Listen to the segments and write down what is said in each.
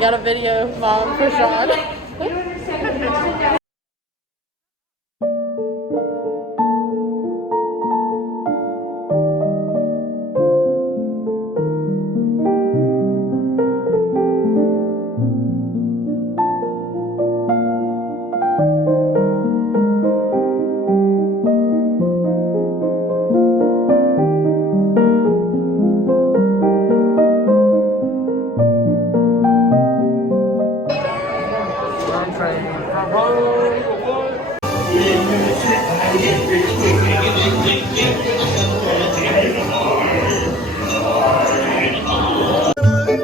got a video, Mom, for Sean.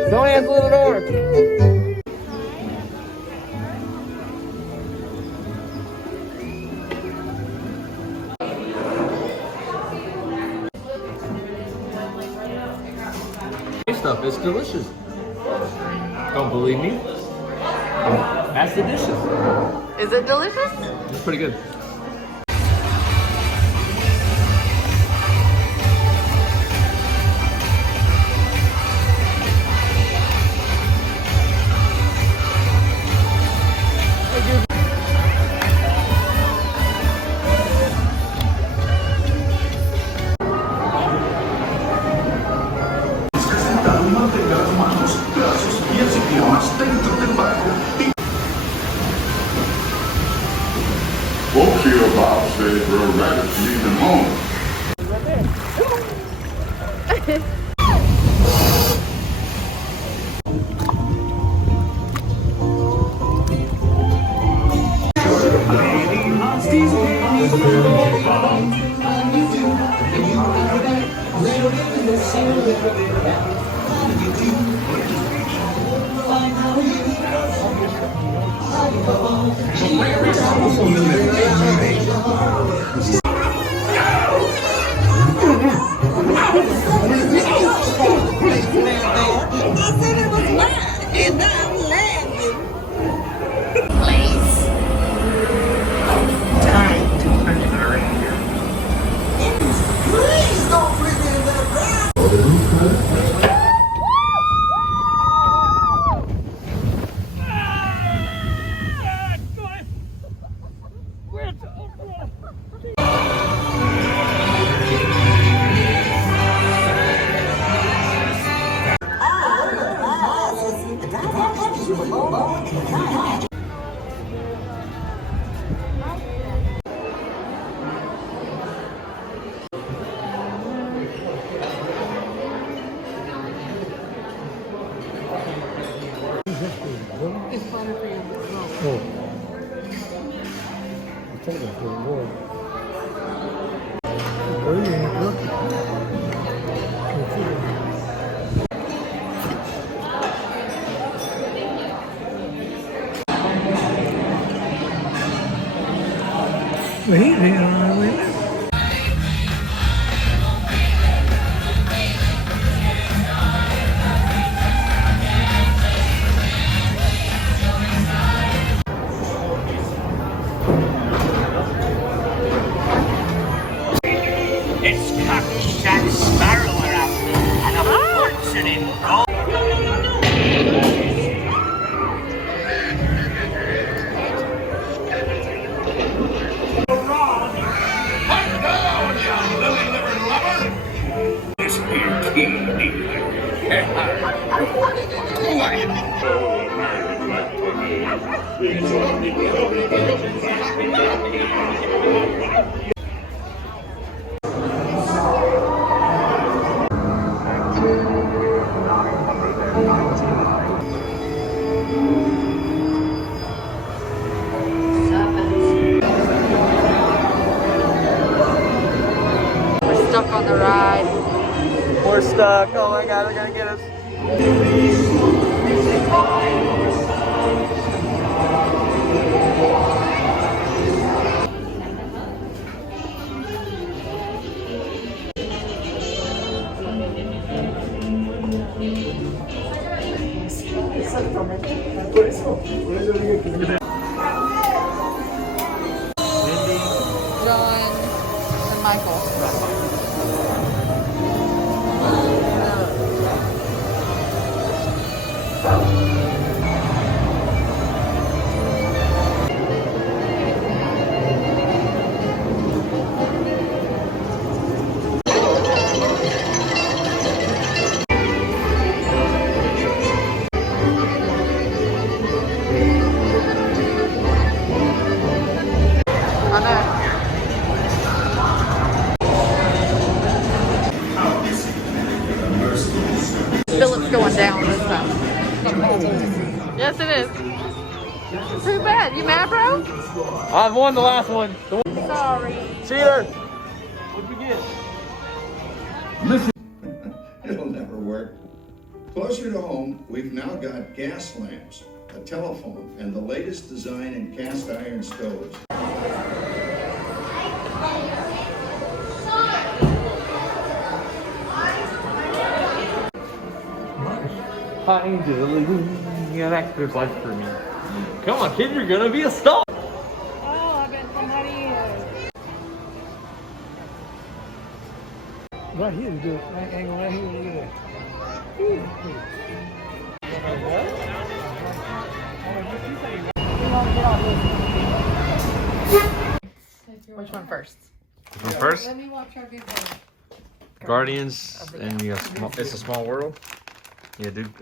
Don't answer the door. Stuff, it's delicious. Don't believe me? That's the dishes. Is it delicious? It's pretty good. Folks here about said Brer Rabbit leave him home. It's Captain Jack Sparrow we're after, and a fortune in gold. This here king We're stuck on the ride. We're stuck. Oh my god, they're gonna get us. John and Michael. Yes, it is. Too bad. You mad, bro? I've won the last one. Sorry. See you there. What'd we get? It'll never work. Closer to home, we've now got gas lamps, a telephone, and the latest design in cast iron stoves. Yeah, that clears life for me. Come on, kid, you're gonna be a star. Oh, I bet somebody is. Right here to do it. Right angle right here to do it. Which one first? First, Let me watch our big one. Guardians, and you got It's a Small World. Yeah, dude.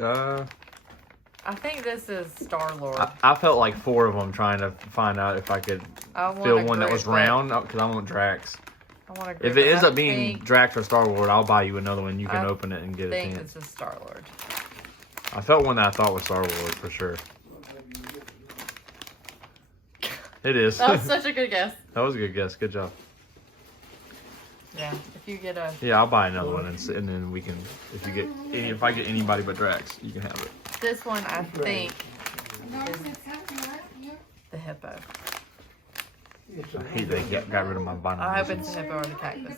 I think this is Star-Lord. I felt like 4 of them trying to find out if I could I want feel a one that was group, but round, because I want Drax. I want a If group, it but ends I up being think- Drax or Star-Lord, I'll buy you another one. You can I open it and get I a think chance. this is Star-Lord. I felt one that I thought was Star-Lord for sure. It is. That was such a good guess. That was a good guess. Good job. Yeah, if you get a... Yeah, I'll buy another one, and then we can. If I get anybody but Drax, you can have it. This one, I think, is the hippo. I hate they got rid of my banana. I hope it's the hippo or the cactus.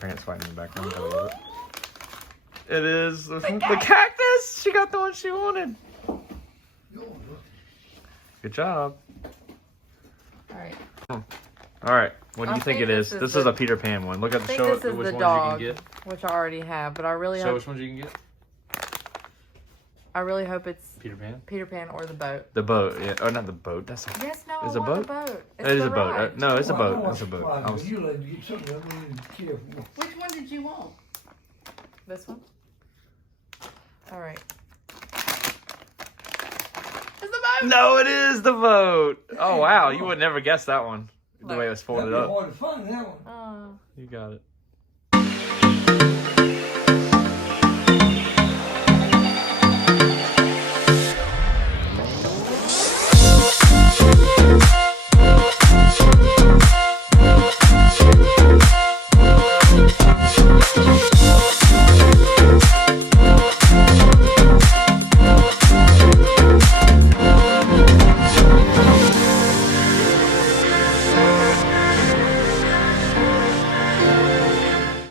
Parents fighting in the background. I love it. It is the cactus. She got the one she wanted. Good job. All right. All right. What do you I think think it is? this is This is the- a Peter Pan one. Look at I the think show. this is Which the ones dog, you can which I already have, but I really get. Show hope which ones you can get. it's Peter Pan. Peter Pan or the boat. The boat. Yeah. Oh, not the boat. That's. Yes, no, Is I a want boat? the boat. It's It is the a boat. ride. No, it's a Well, I boat. don't want It's a boat. surprise, I but was, you like to get something that we need to care for. Which one did you want? This one? All right. It's the boat! no, it is the boat. Oh wow, you would never guess that one. The way it was That'd folded be up. hard to find that one. Oh. You got it.